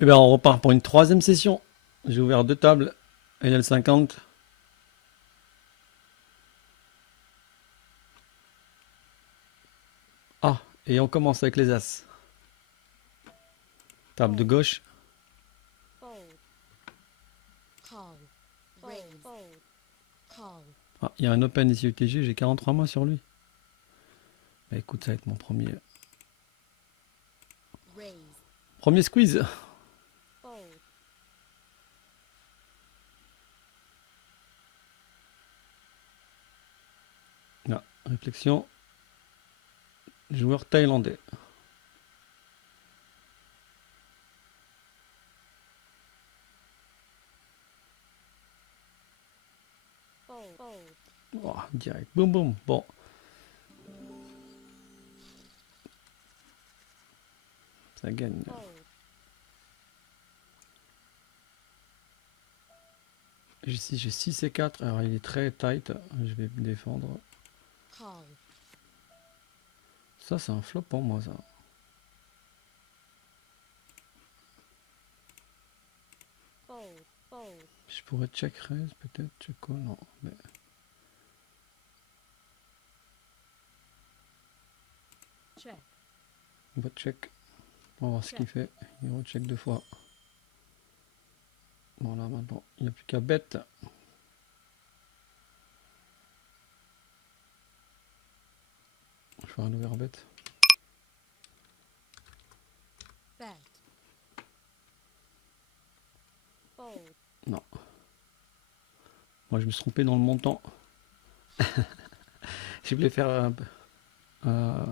Et bien on repart pour une troisième session. J'ai ouvert deux tables. LL50. Ah, et on commence avec les As. Table de Fold. gauche. Fold. Call. Raise. Fold. Call. Ah, il y a un Open ici UTG, j'ai 43 mois sur lui. Bah écoute, ça va être mon Raise. premier squeeze. Fold. Ah, réflexion. Joueur thaïlandais. Fold. Fold. Oh, direct. Boum boum. Bon. Ça gagne. Fold. Ici j'ai 6 et 4. Alors il est très tight. Je vais me défendre. Call. Ça c'est un flop pour moi ça. Fold. Fold. Je pourrais check raise peut-être. Check call. Non. Mais... Check. on va check. On va voir ce qu'il fait. Il recheck deux fois. Bon là maintenant il n'y a plus qu'à bet. Je vais faire un overbet. Bet. Fold. Non. Moi je me suis trompé dans le montant. Je voulais faire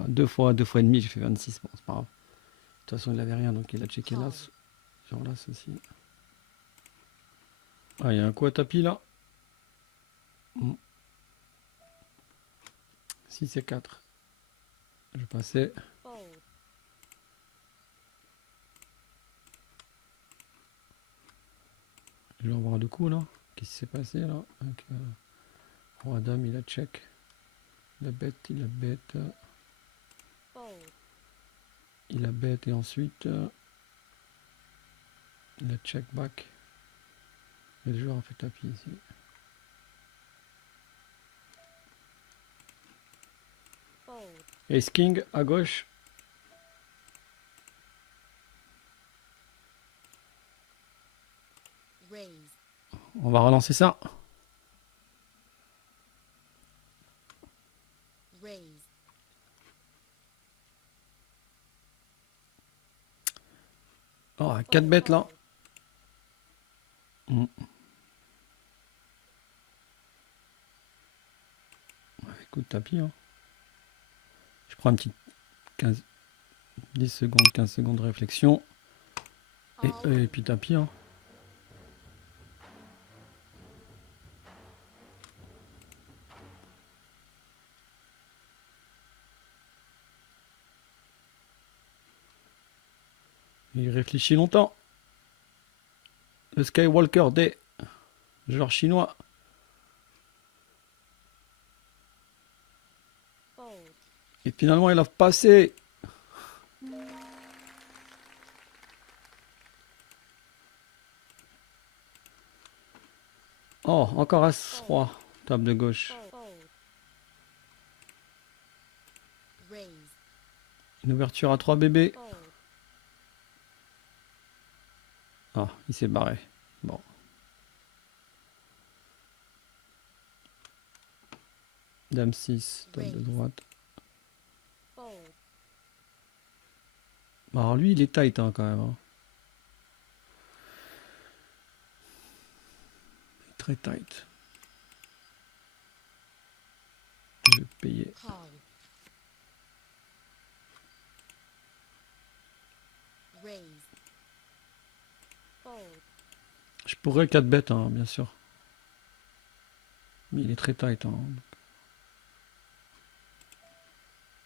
deux fois et demi. J'ai fait 26. Bon c'est pas grave. De toute façon il avait rien donc il a checké là. Genre là ceci. Ah il y a un coup à tapis là. 6 et 4. Je passais. Fold. Je vais en voir deux coups là. Qu'est-ce qui s'est passé là avec, roi dame il a check. Il a bet, il a bet. Fold. Il a bet et ensuite il a check back. Et le joueur a fait tapis ici. Fold. Ace king à gauche. Raise. On va relancer ça. Raise. Oh, 4 bêtes là. Écoute, tapis. Hein. Je prends une petite 10 secondes, 15 secondes de réflexion. Et puis tapis. Hein. Il réfléchit longtemps. Le Skywalker des joueurs chinois. Fold. Et finalement, il a passé. Oh, encore As-Roi. Table de gauche. Fold. Raise. Une ouverture à 3 bébés. Fold. Ah, il s'est barré. Bon. Dame 6, table de droite. Fold. Alors lui, il est tight hein, quand même. Hein. Il est très tight. Je vais payer. Call. Raise. Fold. Je pourrais 4 bêtes, hein, bien sûr. Mais il est très tight. Hein.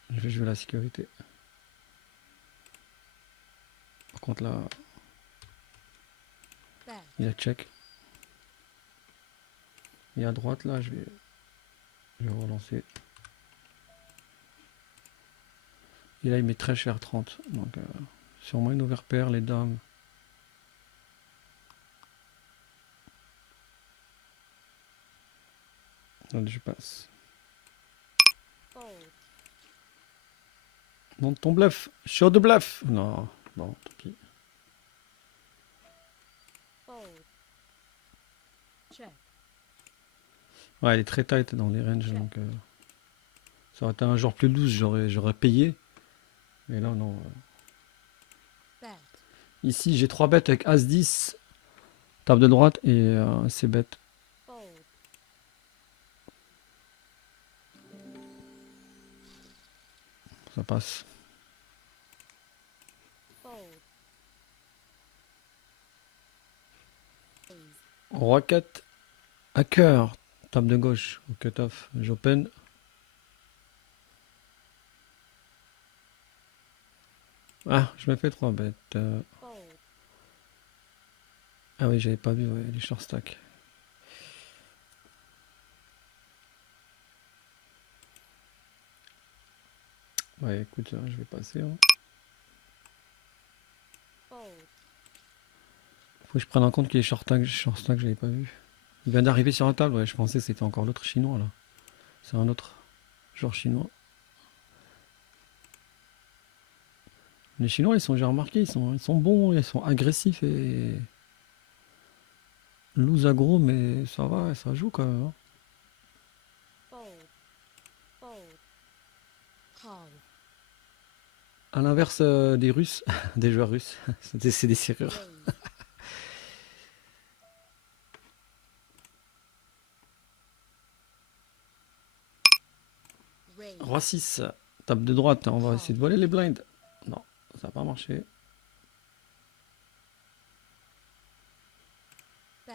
Je vais jouer la sécurité. Par contre là, Bet. il a check. Et à droite là, je vais relancer. Et là, il met très cher 30. Donc sûrement une overpair, les dames. Allez, je passe. Fold. Monte ton bluff. Show de bluff. Non. Bon, tant pis. Fold. Check. Ouais, elle est très tight dans les ranges. Check. Donc, ça aurait été un genre plus loose, j'aurais payé. Mais là, non. Bet. Ici, j'ai 3 bêtes avec As-10, table de droite et c'est bête. Fold. Ça passe. Fold. Raise. Roi 4 à cœur, table de gauche, au cut-off. J'open. Ah, je me fais 3 bêtes. Fold. Ah oui, j'avais pas vu ouais, les short stack. Ouais, écoute, je vais passer. Hein. Fold. Faut que je prenne en compte qu'il y a short stack, je l'avais pas vu. Il vient d'arriver sur la table, ouais, je pensais que c'était encore l'autre chinois là. C'est un autre joueur chinois. Les Chinois, j'ai remarqué, ils sont bons, ils sont agressifs et loose aggro, mais ça va, ça joue quand même. Hein. Fold. Fold. Call. À l'inverse des Russes, des joueurs russes, c'est des serrures. Raise. Raise. Roi 6, table de droite, on va essayer de voler les blinds. Non, ça n'a pas marché. Bet.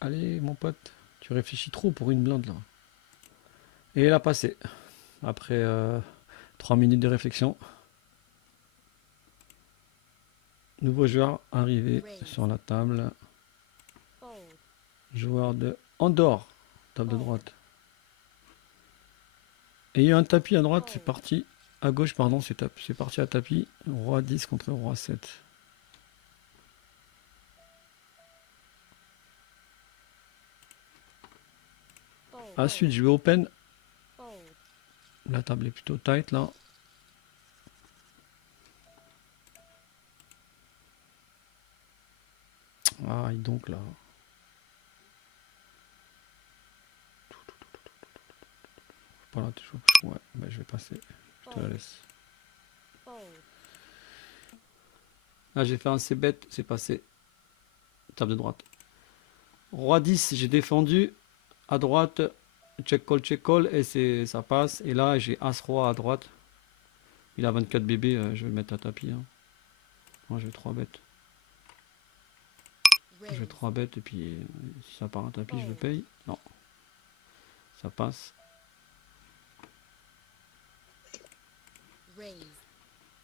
Allez, mon pote, tu réfléchis trop pour une blinde là. Et elle a passé. Après 3 minutes de réflexion. Nouveau joueur arrivé sur la table. Fold. Joueur de Andorre, table de droite. Et il y a un tapis à droite, c'est parti. À gauche, pardon, c'est parti à tapis. Roi 10 contre Roi 7. Fold. Ensuite, je vais open. Fold. La table est plutôt tight là. Ah, et donc là. Pas là, ouais, bah, je vais passer. Je te la laisse. Fold. Là, j'ai fait un c-bet, c'est passé. Table de droite. Roi 10, j'ai défendu. À droite, check call, et ça passe. Et là, j'ai As-Roi à droite. Il a 24 bébés, je vais le mettre à tapis. Hein. Moi, j'ai 3 bêtes. Raise. J'ai 3 bêtes, et puis si ça part à tapis, je le paye. Non. Ça passe. Raise.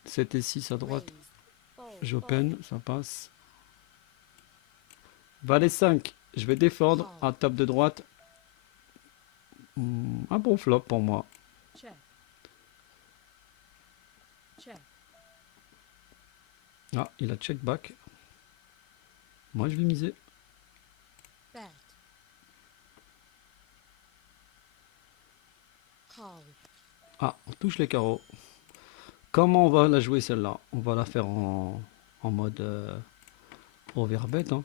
7 et 6 à droite. Raise. Fold. J'open, ça passe. Valet 5, je vais défendre à table de droite. Un bon flop pour moi. Check. Check. Ah, il a check back. Moi, je vais miser. Bet. Call. Ah, on touche les carreaux. Comment on va la jouer celle-là? On va la faire en mode overbet. Hein.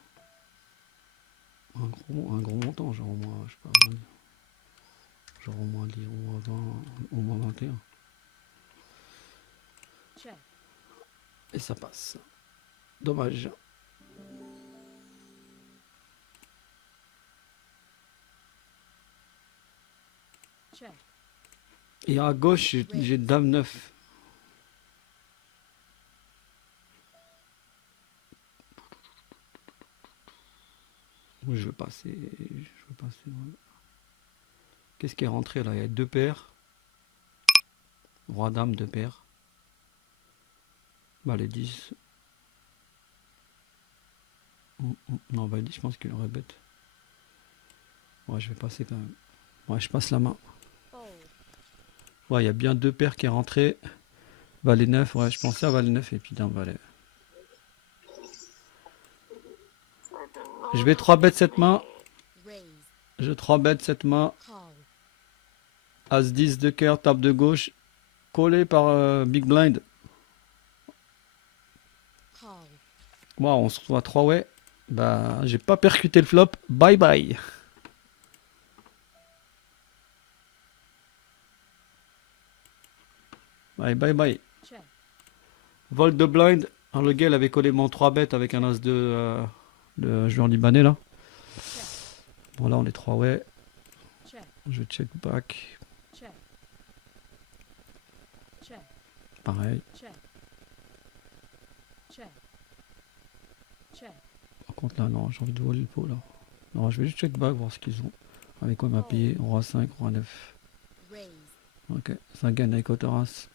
Un gros montant, genre au moins, je sais pas, genre au moins 10 ou 20, au moins 21. Check. Et ça passe. Dommage. Check. Et à gauche, j'ai Dame 9. Oui, je vais passer. Ouais. Qu'est-ce qui est rentré là? Il y a 2 paires. Roi Dame, 2 paires. Bah les 10. Non, bah les 10, je pense qu'il aurait bête. Ouais, je vais passer quand même. Ouais, je passe la main. Fold. Ouais, il y a bien 2 paires qui est rentré. Valet 9, ouais, je pensais à Valet 9 et puis d'un Valet. Je vais 3 bêtes cette main. Raise. Je 3 bêtes cette main. Call. As 10 de cœur, table de gauche. Collé par Big Blind. Call. Waouh, on se retrouve à 3 ouais. Bah, j'ai pas percuté le flop. Bye bye. Bye bye bye. Check. Vol de blind. Alors, le gars il avait collé mon 3 bêtes avec un as de joueur libanais là. Check. Bon là on est 3 ouais. Check. Je check back. Check. Check. Pareil. Check. Check. Check. Par contre là non, j'ai envie de voler le pot là. Non, je vais juste check back voir ce qu'ils ont. Avec quoi il m'a payé. Roi 5, Roi 9. Raise. Ok, ça gagne avec Oteras.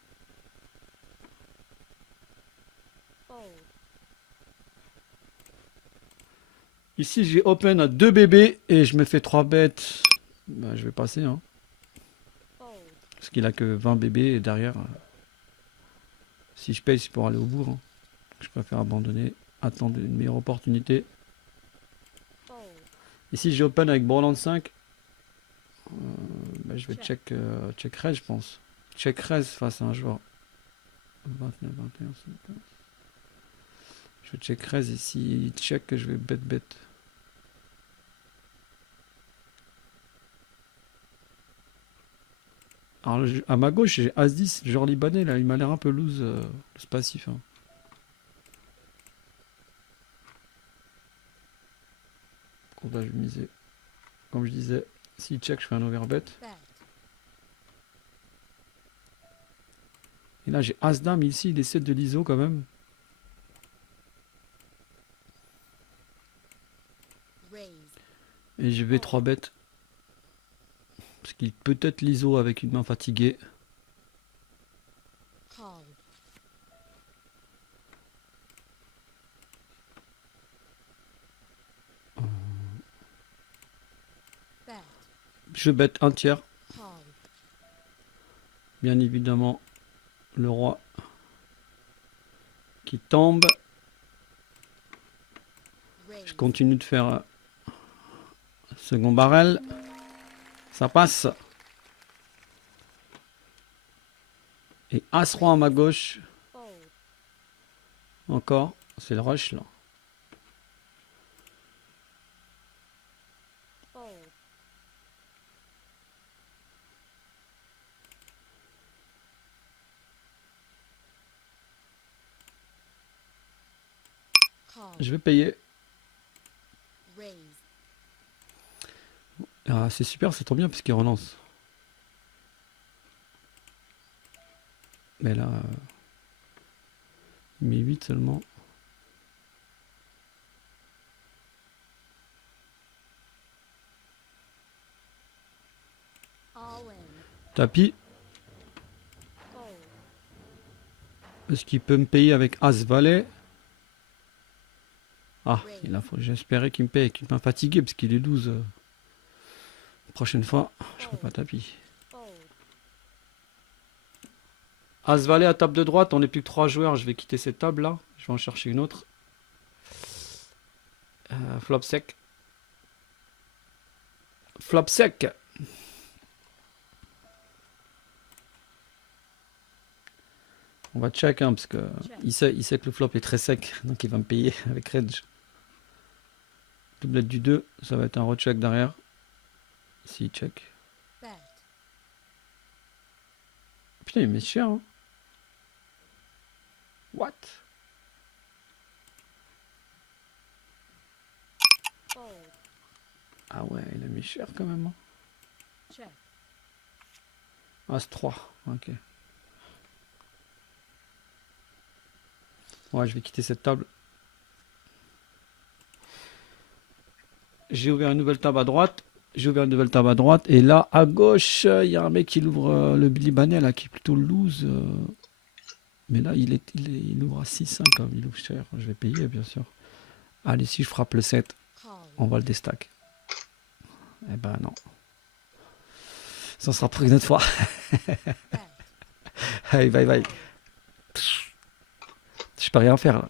Fold. Ici j'ai open à 2 bébés et je me fais 3 bêtes. Bah, je vais passer hein. Fold. Parce qu'il a que 20 bébés et derrière. Si je paye c'est pour aller au bout. Hein. Je préfère abandonner. Attendre une meilleure opportunité. Fold. Ici j'ai open avec Borland 5. Bah, je vais check, check raise je pense. Check raise face à un joueur. 29, 21, 50. Je vais check raise et s'il check je vais bet. Alors à ma gauche j'ai As-10, le joueur libanais là, il m'a l'air un peu loose passif. Hein. Donc là je vais miser. Comme je disais, s'il check je fais un overbet. Bet. Et là j'ai As-Dame ici, il essaie de l'ISO quand même. Raise. Et je vais 3 bêtes. Parce qu'il peut être l'ISO avec une main fatiguée. Call. Bet. Je bête un tiers. Call. Bien évidemment, le roi qui tombe. Raise. Je continue de faire second barrel. Ça passe. Et As-Roi à ma gauche. Fold. Encore. C'est le rush là. Fold. Call. Je vais payer. Raise. Ah, c'est super, c'est trop bien parce qu'il relance. Mais là, il met 8 seulement. All in. Tapis. Fold. Est-ce qu'il peut me payer avec As-Valet? Ah, j'espérais qu'il me paye, qu'il m'a fatigué parce qu'il est 12. Prochaine fois, je ferai pas tapis. Fold. As-Valet à table de droite, on n'est plus que 3 joueurs, je vais quitter cette table là. Je vais en chercher une autre. Flop sec. Flop sec. On va check hein, parce que il sait que le flop est très sec, donc il va me payer avec Reg. Doublette du 2, ça va être un recheck derrière. Si check. Bet. Putain, il met cher. Hein. What? Fold. Ah ouais, il a mis cher quand même. Hein. Check. As-3, ok. Ouais, je vais quitter cette table. J'ai ouvert une nouvelle table à droite. Et là, à gauche, il y a un mec qui ouvre le Libanais là, qui est plutôt loose. Mais là, il ouvre à 6-5 comme il ouvre cher. Je vais payer, bien sûr. Allez, si je frappe le 7, Call. on va le déstack. Eh ben non. Ça sera pour une autre fois. Bet. Allez, bye bye. peux rien faire là.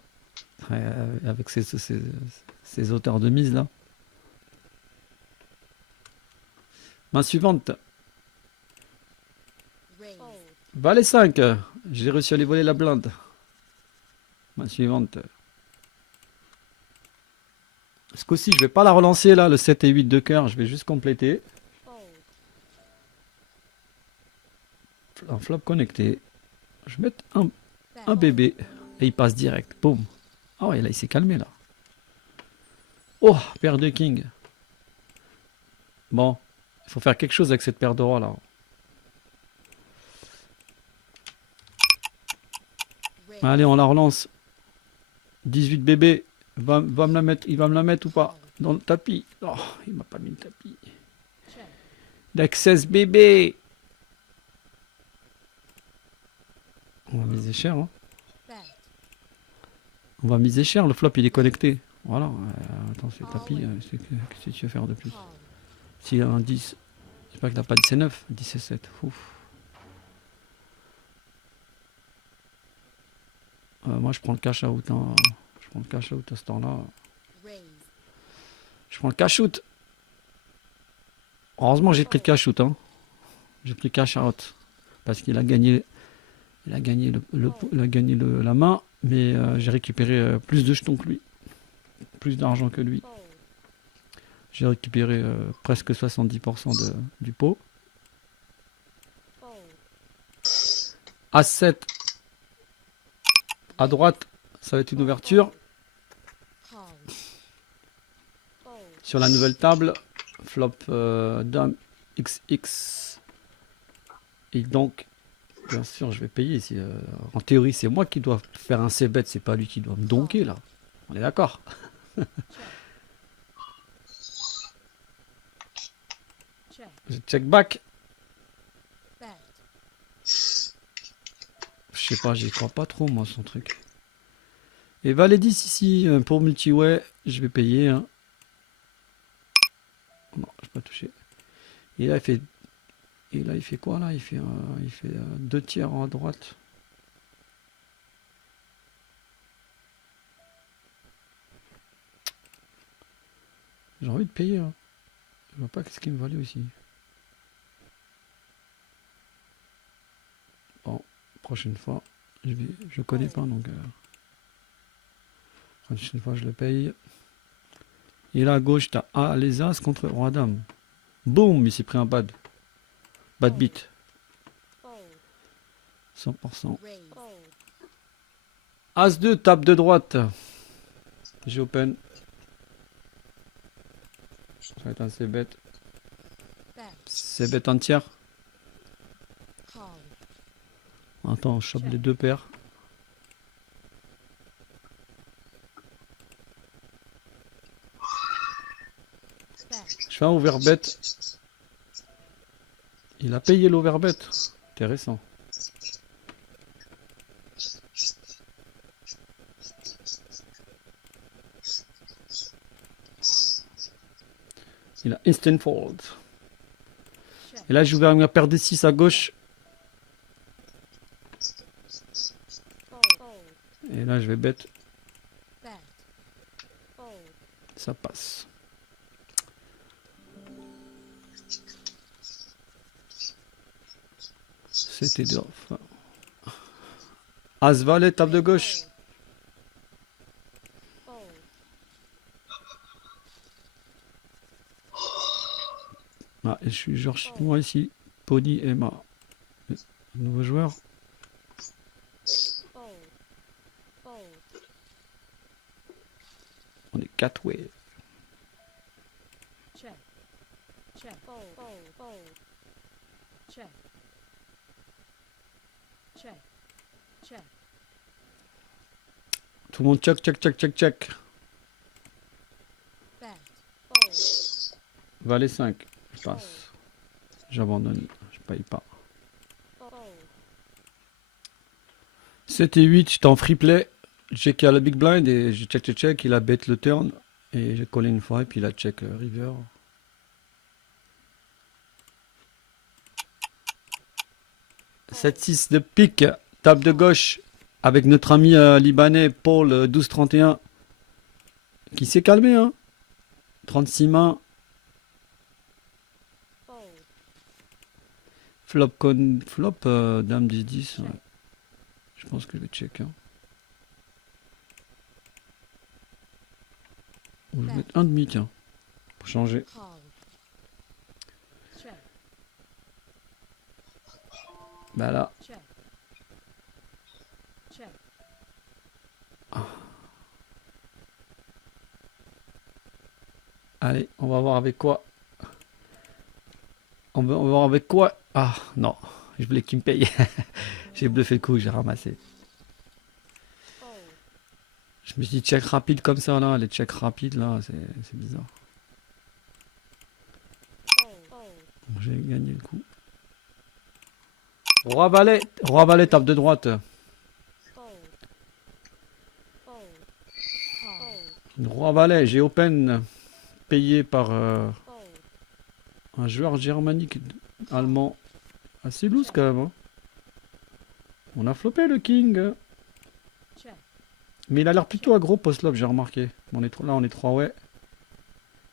Avec ces auteurs de mise là. Main suivante. Raise. Fold. Valet 5. J'ai réussi à aller voler la blinde. Main suivante. Ce coup-ci, je vais pas la relancer là, le 7 et 8 de cœur. Je vais juste compléter. Fold. Un flop connecté. Je vais mettre un Bet. bébé. Et il passe direct. Boum. Ah ouais, là, il s'est calmé là. Oh, paire de king. Bon, il faut faire quelque chose avec cette paire de rois là. Raise. Allez, on la relance. 18 bébés. Va me la mettre, il va me la mettre ou pas? Dans le tapis. Oh, il m'a pas mis le tapis. Check. D'access bébé. On va miser cher. Hein. Bet. On va miser cher. Le flop, il est connecté. Voilà. Attends, c'est le tapis. Qu'est-ce que tu veux faire de plus? Call. S'il a un 10. J'espère qu'il n'a pas 10 et 9. 10 et 7. Ouf. Moi, je prends le cash out. Hein. Je prends le cash out à ce temps-là. Raise. Je prends le cash out. Heureusement, j'ai pris le cash out. Hein. J'ai pris cash out. Parce qu'il a gagné. Il a gagné, la main. Mais j'ai récupéré plus de jetons que lui. Plus d'argent que lui. Fold. J'ai récupéré presque 70% du pot. Fold. A7. À droite, ça va être une ouverture. Call. Fold. Sur la nouvelle table, flop dame XX. Et donc, bien sûr, je vais payer. En théorie, c'est moi qui dois faire un c-bet, c'est pas lui qui doit me donker là. On est d'accord? Check. Je check back. Bet. Je sais pas, j'y crois pas trop moi son truc. Et valet 10 ici, pour multi-way, je vais payer. Hein. Non, je vais pas toucher. Et là, il fait quoi là? Il fait 2 tiers à droite. J'ai envie de payer. Hein. Je vois pas qu'est-ce qu'il me valait aussi. Bon, prochaine fois, je connais pas donc. Prochaine fois, je le paye. Et là à gauche, t'as A les As contre Roi Dame. Boum, il s'est pris un bad. Bad beat. Fold. 100%. Raise. Fold. As 2, table de droite. J'ai open. Ça va être un c-bet. Bet. C-bet entière. Call. Attends, je chope les 2 paires. Bet. Je fais un overbet. Il a payé l'overbet. Intéressant. Il a instant fold. Check. Et là, j'ai ouvert ma paire de 6 à gauche. Fold. Fold. Et là, je vais bet. Bet. Fold. Ça passe. C'était de off. As valet, table de gauche. Fold. Ah, et je suis genre chinois ici. Pony Emma. Nouveau joueur. Fold. Fold. On est 4 way. Check. Check. Fold. Fold. Fold. Check. Check. Check. Tout le monde check, check, check, check, check. Bet. Fold. Valet 5. Je passe. J'abandonne. Je paye pas. Fold. 7 et 8, j'étais en free play. J'ai checké à la big blind et j'ai check, check, check. Il a bet le turn. Et j'ai collé une fois et puis il a check river. 7-6 de pique. Table de gauche. avec notre ami libanais Paul 1231 qui s'est calmé, hein. 36 mains. Fold. Flop, dame 10-10. Ouais. Je pense que je vais check. Hein. Ou je vais mettre un demi, tiens, pour changer. Call. Check. Bah là, Check. Check. allez, on va voir avec quoi. On va voir avec quoi. Ah non, je voulais qu'il me paye. J'ai bluffé le coup, j'ai ramassé. Fold. Je me suis dit check rapide comme ça là, les checks rapides là, c'est bizarre. Fold. Fold. J'ai gagné le coup. Roi valet, tape de droite. Fold. Fold. Call. Roi valet, j'ai open payé par Fold. un joueur germanique allemand assez loose quand même. Hein. On a flopé le king. Check. Mais il a l'air plutôt aggro post-flop, j'ai remarqué. Là on est 3 ouais.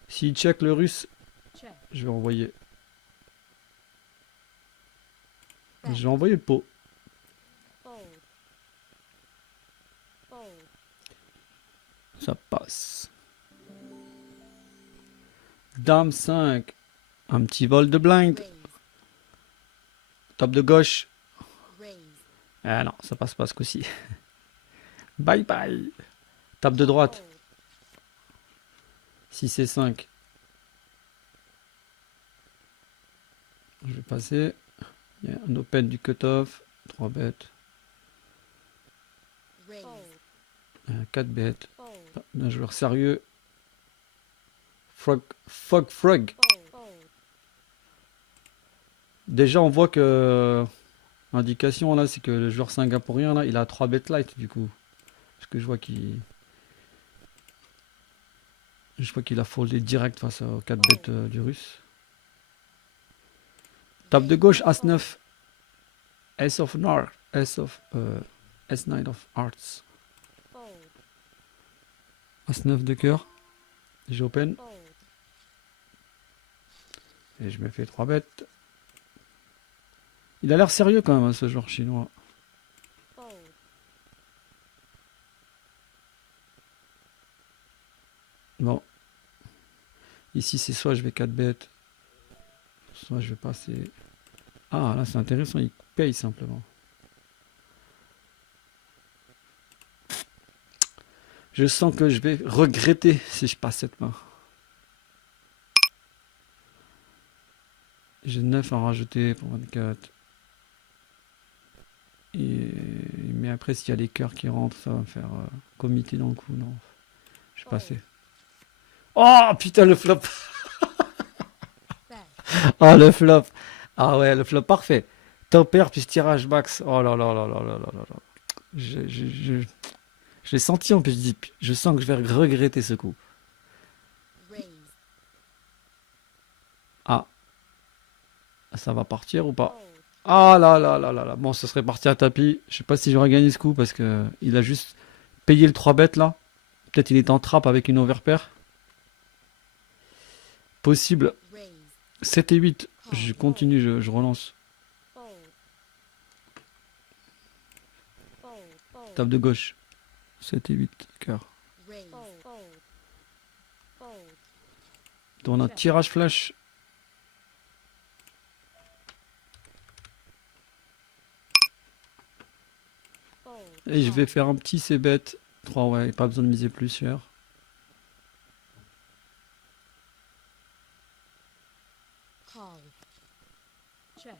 S'il check le russe, Check. je vais envoyer. Je vais envoyer le pot. Fold. Fold. Ça passe. Dame 5. Un petit vol de blind. Raise. Top de gauche. Raise. Ah non, ça passe pas ce coup-ci. Bye bye. Table de droite. Fold. 6 et 5. Je vais passer. Il y a un open du cutoff. 3 bêtes. Raise. 4 bêtes. Fold. Un joueur sérieux. Frog. Fold. Déjà, on voit que. Indication là, c'est que le joueur singapourien là, il a 3 bêtes light du coup. Parce que je vois qu'il. Je vois qu'il a foldé direct face aux 4 bêtes du russe. Table de gauche, As-9. S of Nord. S9 of Hearts. Fold. As-9 de cœur. J'ai open. Fold. Et je me fais 3 bêtes. Il a l'air sérieux quand même, hein, ce joueur chinois. Fold. Bon. Ici, c'est soit je vais 4 bêtes, soit je vais passer. Ah, là, c'est intéressant, il paye simplement. Je sens que je vais regretter si je passe cette main. J'ai 9 à rajouter pour 24. Mais après, s'il y a les cœurs qui rentrent, ça va me faire comité dans le coup. Non, je vais passer. Oh putain, le flop. Bet. Ah, le flop. Ah ouais, le flop parfait. Top pair puis tirage max. Oh là là là là là là là là. Je l'ai senti en plus. Je dis, je sens que je vais regretter ce coup. Raise. Ah, ça va partir ou pas? Fold. Ah là là là là là. Bon, ce serait parti à tapis. Je sais pas si j'aurais gagné ce coup parce que il a juste payé le 3 bêtes là. Peut-être il est en trappe avec une overpair. Possible. Raise. 7 et 8. Je continue, je relance. Fold. Fold. Fold. Table de gauche. 7 et 8. Cœur. Raise. Fold. Fold. Fold. Dans un tirage flash. Fold. Et je vais faire un petit C bet. 3 ouais, pas besoin de miser plus cher. Call. Check.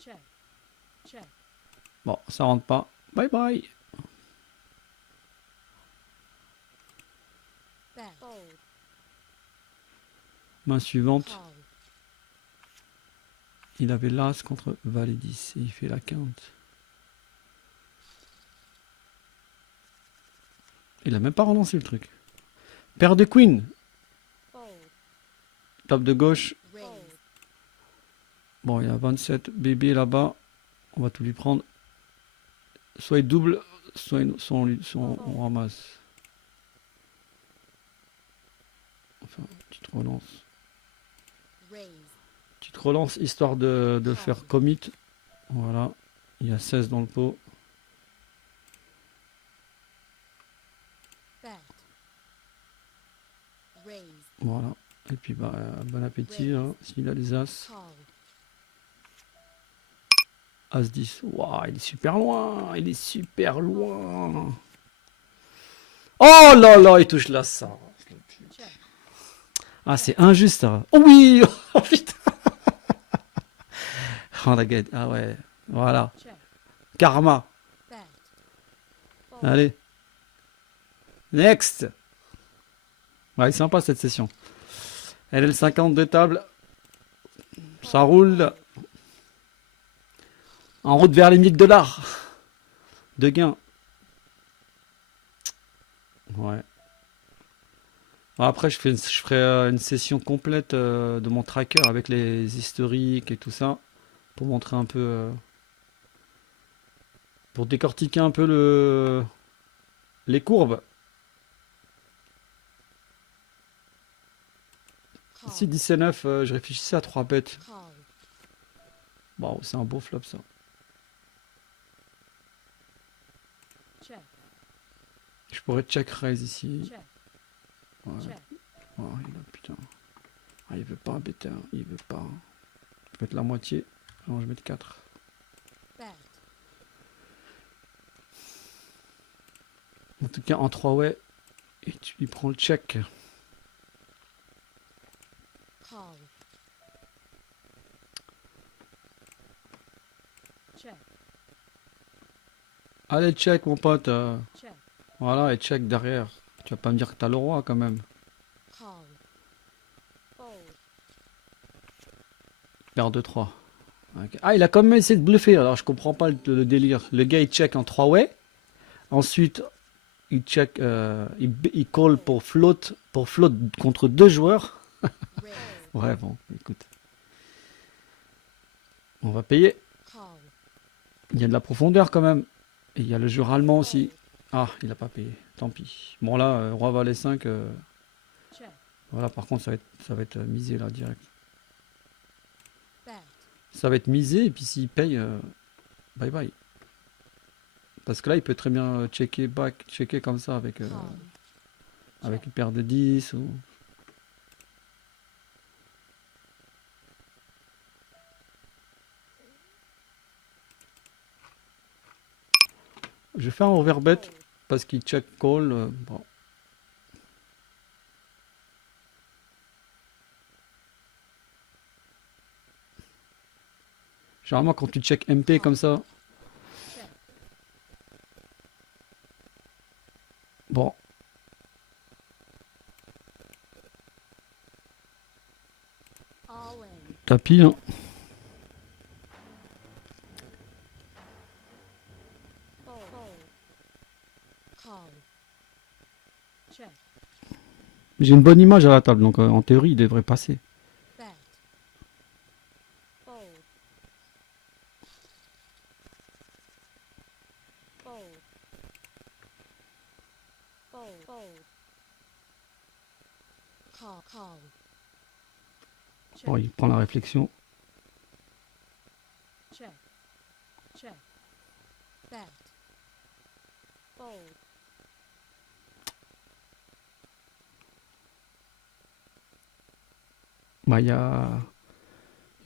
Check. Check. Bon, ça rentre pas. Bye bye. Bet. Fold. Main suivante. Call. Il avait l'As contre Valet 10 et il fait la quinte. Il a même pas relancé le truc. Paire de Queen. Fold. Table de gauche. Raise. Bon, il y a 27 bébés là-bas. On va tout lui prendre. Soit il double, soit on ramasse. Enfin, petite relance. Raise. Petite relance histoire de faire commit. Voilà. Il y a 16 dans le pot. Bet. Raise. Voilà. Et puis bah bon appétit hein, s'il a les as. Call. As 10. Waouh, il est super loin. Il est super loin. Oh là là, il touche là ça. Check. Ah, c'est injuste ça. Oh oui. Oh putain. Oh la gueule. Ah ouais. Voilà. Check. Karma. Bet. Fold. Allez. Next. Ouais, sympa cette session. Elle est le 50 de table. Ça roule. En route vers les 1000 dollars de gains. Ouais. Bon, après, je ferai une session complète de mon tracker avec les historiques et tout ça. Pour montrer un peu. Pour décortiquer un peu les courbes. Call. Ici, 10 et 9, je réfléchissais à 3 bêtes. Call. Bon, c'est un beau flop ça. Check. Je pourrais check raise ici. Check. Ouais. Check. Oh, il a, putain. Ah, il veut pas bêter, hein. Il veut pas. Je vais mettre la moitié. Non, je vais mettre 4. Bet. En tout cas, en 3 ouais. Et tu lui prends le check. Call. Check. Allez, check, mon pote. Check. Voilà, et check derrière. Tu vas pas me dire que t'as le roi quand même. Call. Fold. Paire de 3. Ok. Ah, il a quand même essayé de bluffer. Alors, je comprends pas le délire. Le gars, il check en 3 ouais. Ensuite, il check. Il call pour float contre 2 joueurs. Raise. Ouais, bon, écoute. On va payer. Call. Il y a de la profondeur quand même. Et il y a le joueur allemand aussi. Fold. Ah, il a pas payé. Tant pis. Bon, là, roi valet 5. Check. Voilà, par contre, ça va être misé là, direct. Bet. Ça va être misé, et puis s'il paye, bye bye. Parce que là, il peut très bien checker back, checker comme ça avec, Call. avec une paire de 10 ou. Je vais faire un overbet Fold. parce qu'il check call. Bon. Généralement, quand tu check MP comme ça, Check. bon, All in. tapis, hein. Fold. Fold. Call. Check. J'ai une bonne image à la table, donc en théorie, il devrait passer. Bet. Fold. Fold. Fold. Fold. Call. Call. Check. Bon, il prend la réflexion. Check. Check. Bet. Fold. Bah, il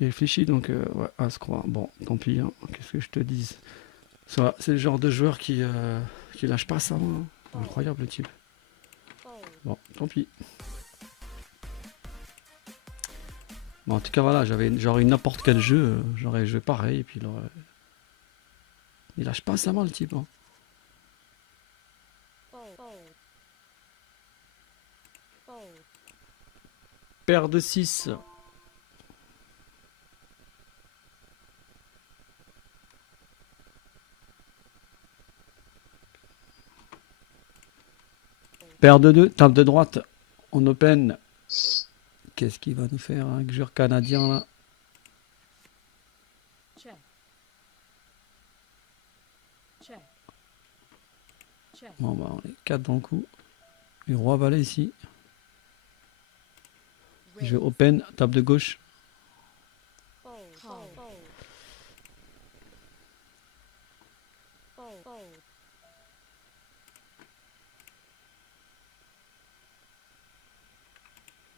réfléchit, donc ouais, as croix. Bon, tant pis, hein. Qu'est-ce que je te dise. C'est le genre de joueur qui lâche pas ça, hein. Incroyable le type. Fold. Bon, tant pis. Bon, en tout cas, voilà, j'aurais eu n'importe quel jeu, j'aurais joué pareil, et puis il lâche pas sa main le type, hein. Fold. Fold. Fold. Paire de 6. Paire de 2, table de droite, on open. Qu'est-ce qu'il va nous faire, un joueur canadien là? Check. check, check, Bon, bah, on est 4 dans le coup. Et roi valet ici. Je vais raise, open, table de gauche. fold, fold, fold, fold, fold,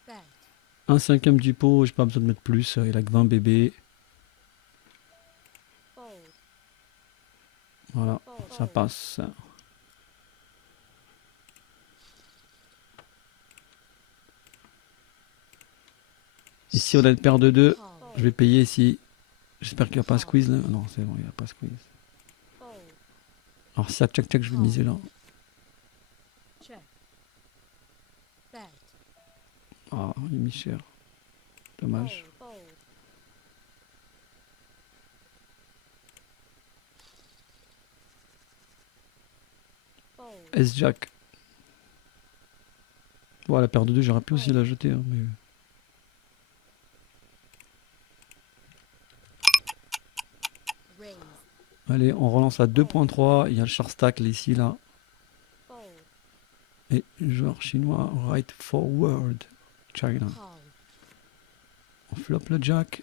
bet, Un cinquième du pot, j'ai pas besoin de mettre plus. Il a que 20 bébés. fold, Voilà, fold, ça fold, passe. Ici, on a une paire de 2. call, Je vais payer ici. J'espère qu'il n'y a pas squeeze là. Non, c'est bon, il n'y a pas squeeze. fold, Alors, si ça check check, je vais miser là. check, bet, Ah, il est mis cher. Dommage. fold, fold, fold, S-Jack. Voilà, la paire de 2, j'aurais pu aussi la jeter. Hein, mais... raise, Allez, on relance à 2.3. Il y a le short stack là, ici, là. fold, Et joueur chinois, right forward. China. call, On flop le jack.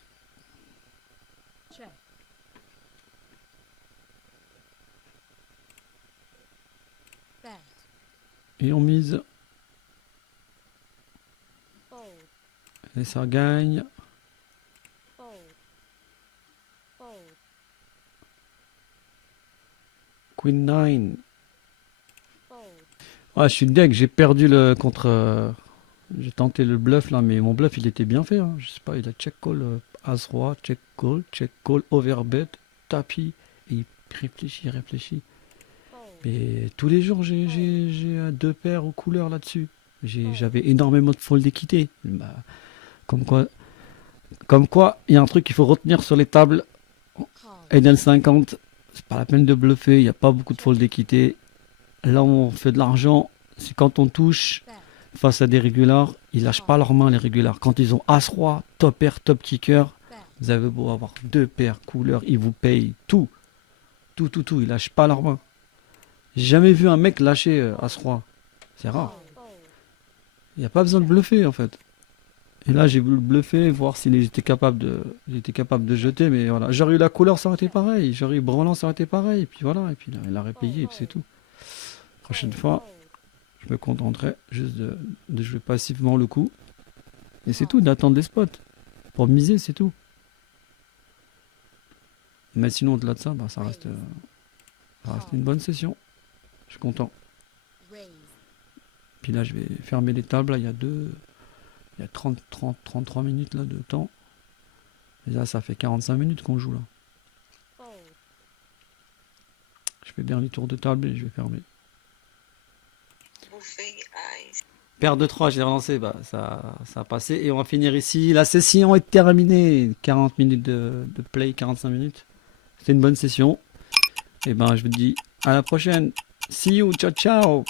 check, bet, Et on mise. fold, Et ça gagne. fold, fold, Queen 9. fold, Ah, je suis deg, j'ai perdu le contre. J'ai tenté le bluff là, mais mon bluff il était bien fait. Hein. Je sais pas, il a check call, as-roi, check call, overbet, tapis. Et il réfléchit, réfléchit. fold, Mais tous les jours j'ai 2 paires aux couleurs là-dessus. J'avais énormément de fold d'équité. Bah, comme quoi, il y a un truc qu'il faut retenir sur les tables. call, NL50, c'est pas la peine de bluffer, il n'y a pas beaucoup de fold d'équité. Là où on fait de l'argent, c'est quand on touche bet, face à des régulars, ils lâchent pas leurs mains les régulars. Quand ils ont As-Roi, top pair, top kicker, bet, vous avez beau avoir 2 paires, couleurs, ils vous payent tout. Tout, ils lâchent pas leurs mains. J'ai jamais vu un mec lâcher As-Roi. C'est rare. fold, fold, Il n'y a pas besoin de bluffer en fait. Et là j'ai voulu bluffer, voir s'il était capable de jeter, mais voilà. J'aurais eu la couleur, ça aurait été pareil. J'aurais eu Brelan, ça aurait été pareil. Et puis voilà, et puis il aurait payé, et puis c'est tout. Prochaine fois, je me contenterai juste de jouer passivement le coup. Et c'est tout, d'attendre les spots. Pour miser, c'est tout. Mais sinon, au-delà de ça, bah, ça reste une bonne session. Je suis content. raise, Puis là, je vais fermer les tables. Là, il y a 33 minutes là, de temps. Et là, ça fait 45 minutes qu'on joue là. fold, Je fais dernier tour de table et je vais fermer. Bouffée, ice. Paire de 3, j'ai relancé, bah, ça a passé. Et on va finir ici. La session est terminée. 40 minutes de play, 45 minutes. C'était une bonne session. Et ben, je vous dis à la prochaine. See you, ciao ciao.